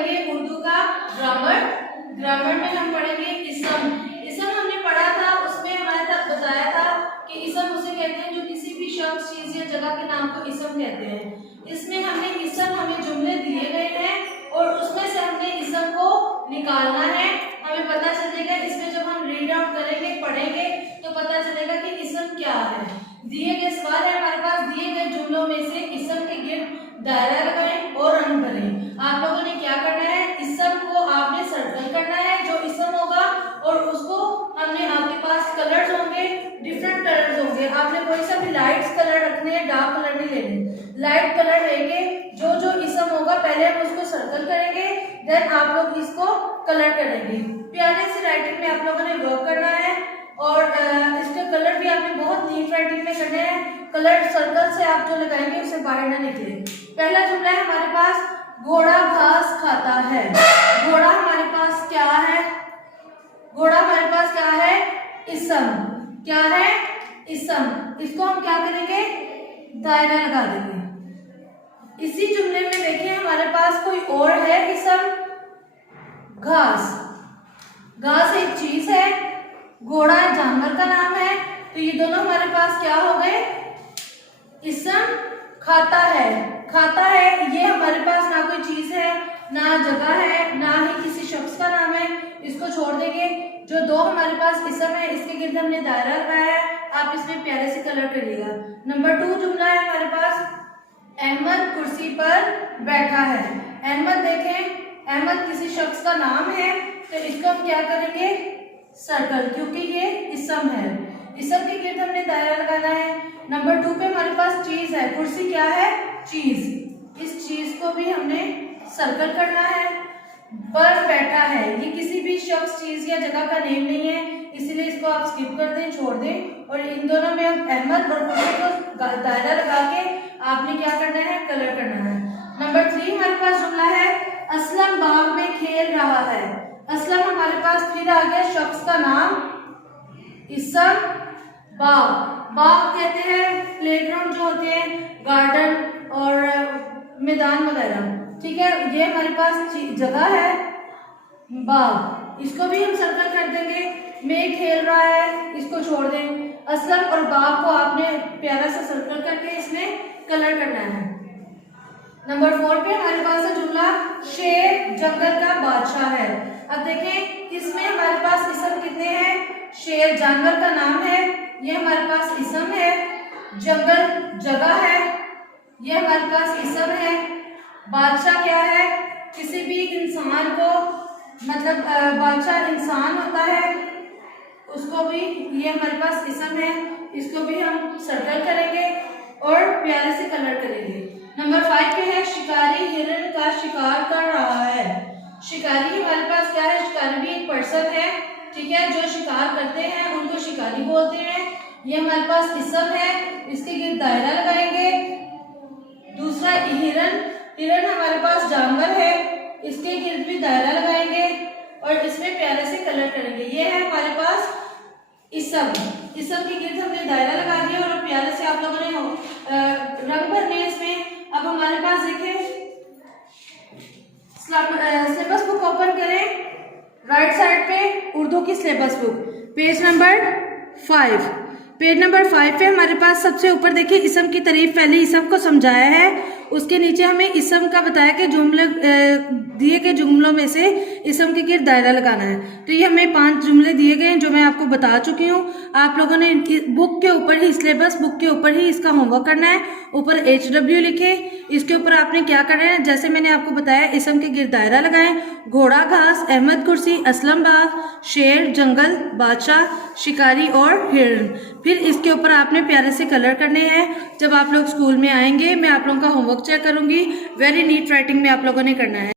पढ़ेंगे उर्दू का grammar. Grammar में हम पढ़ेंगे इसम। इसम हमने पढ़ा था, उसमें हमारे साथ बताया था कि इसम उसे कहते हैं जो किसी भी शख्स, चीज या जगह के नाम को इसम कहते हैं। इसमें हमने इसम, हमें जुमले दिए गए हैं और उसमें से हमने इसम को निकालना है। हमें पता चलेगा इसमें जब हम रीड आउट करेंगे, पढ़ेंगे तो पता चलेगा कि इसम क्या है। दिए गए सवाल है हमारे पास, दिए गए जुमलों में से इसम के गिर्द दायरा लगाएं और रंग भरें। आप लोगों ने क्या करना है, इसम को आपने सर्कल करना है जो इसम होगा, और उसको हमने, आपके पास कलर्स होंगे, डिफरेंट कलर्स होंगे। आपने कोई सा भी लाइट कलर रखने हैं, डार्क कलर नहीं लेने। लाइट कलर लेके जो जो इसम होगा पहले हम उसको सर्कल करेंगे, देन आप लोग इसको कलर करेंगे। प्यारे से राइटिंग में आप लोगों ने वर्क करना है और इसके कलर भी आपने बहुत नीट राइटिंग में करने हैं। कलर सर्कल से आप जो लगाएंगे उसे बाहर ना निकले। पहला जुमला है हमारे पास, घोड़ा घास खाता है। घोड़ा हमारे पास क्या है, घोड़ा हमारे पास क्या है, इसम। क्या है, इसम। इसको हम क्या करेंगे, दायरा लगा देंगे। इसी जुमले में देखिए हमारे पास कोई और है इसम, घास। घास एक चीज है, घोड़ा जानवर का नाम है, तो ये दोनों हमारे पास क्या हो गए, इसम। खाता है, खाता है ये हमारे पास ना कोई चीज है, ना जगह है, ना ही किसी शख्स का नाम है, इसको छोड़ देंगे। जो दो हमारे पास इसम है इसके गिर्द हमने दायरा लगाया है, आप इसमें प्यारे से कलर करिएगा। नंबर 2 जुमला है हमारे पास, अहमद कुर्सी पर बैठा है। अहमद देखें, अहमद किसी शख्स का नाम है, तो इसको हम क्या करेंगे, सर्कल, क्योंकि ये इसम है। इसम के गिर्द हमने दायरा लगाना है। नंबर 2 पे हमारे पास चीज है, कुर्सी क्या है, चीज। इस चीज को भी हमने सर्कल करना है। पर बैठा है, ये किसी भी शख्स, चीज या जगह का नेम नहीं है, इसीलिए इसको आप स्किप कर दें, छोड़ दें। और इन दोनों में हम अहमद और कुर्सी को दायरा लगा के आपने क्या करना है, कलर करना है। नंबर 3 हमारे पास जुमला है, असलम बाग में खेल रहा है। असलम हमारे पास फिर आ गया शख्स का नाम, इसम, बाग। बाग कहते हैं प्लेग्राउंड जो होते हैं, गार्डन और मैदान वगैरह, ठीक है। ये हमारे पास जगह है, बाग, इसको भी हम सर्कल कर देंगे। मैं खेल रहा है, इसको छोड़ दें। असलम और बाग को आपने प्यारा सा सर्कल करके इसमें कलर करना है। नंबर 4 पे हमारे पास है जुमला, शेर जंगल का बादशाह है। अब देखें इसमें हमारे पास इसम कितने हैं, शेर जानवर का नाम है, ये हमारे पास इसम है। जंगल जगह है, ये हमारे पास इसम है। बादशाह क्या है, किसी भी इंसान को, मतलब बादशाह इंसान होता है, उसको भी, ये हमारे पास इसम है, इसको भी हम सर्कल करेंगे और प्यारे से कलर करेंगे। नंबर 5 पे है, शिकारी हिरण का शिकार कर रहा है। शिकारी हमारे पास क्या है, शिकारी भी एक पर्सन है, ठीक है, जो शिकार करते हैं उनको शिकारी बोलते हैं। ये हमारे पास इसम है, इसके गिर्द दायरा लगाएंगे। दूसरा हिरण, हिरण हमारे पास जानवर है, इसके गिर्द भी दायरा लगाएंगे और इसमें प्यारे से कलर करेंगे। ये है हमारे पास इसम। इसम के गिर्द हमने दायरा लगा दिया और प्यारे से आप लोगों ने रंग भरने इसमें। अब हमारे पास देखें, सिलेबस बुक ओपन करें, राइट साइड पे उर्दू की syllabus book, page number 5। Page number 5 पे हमारे पास सबसे ऊपर देखिए इसम की तारीफ, पहले इसम को समझाया है, उसके नीचे हमें इसम का बताया कि जुमले, दिए गए जुमलों में से इसम के गिर्द दायरा लगाना है। तो ये हमें 5 जुमले दिए गए हैं जो मैं आपको बता चुकी हूँ। आप लोगों ने बुक के ऊपर ही, सिलेबस बुक के ऊपर ही इसका होमवर्क करना है। ऊपर HW लिखे, इसके ऊपर आपने क्या करना है, जैसे मैंने आपको बताया, इसम के गिर्द दायरा लगाएं। घोड़ा घास, अहमद कुर्सी, असलम बाग, शेर जंगल, बादशाह, शिकारी और हिरण। फिर इसके ऊपर आपने प्यारे से कलर करने हैं। जब आप लोग स्कूल में आएंगे मैं आप लोगों का होमवर्क चेक करूंगी, वेरी नीट राइटिंग में आप लोगों ने करना है।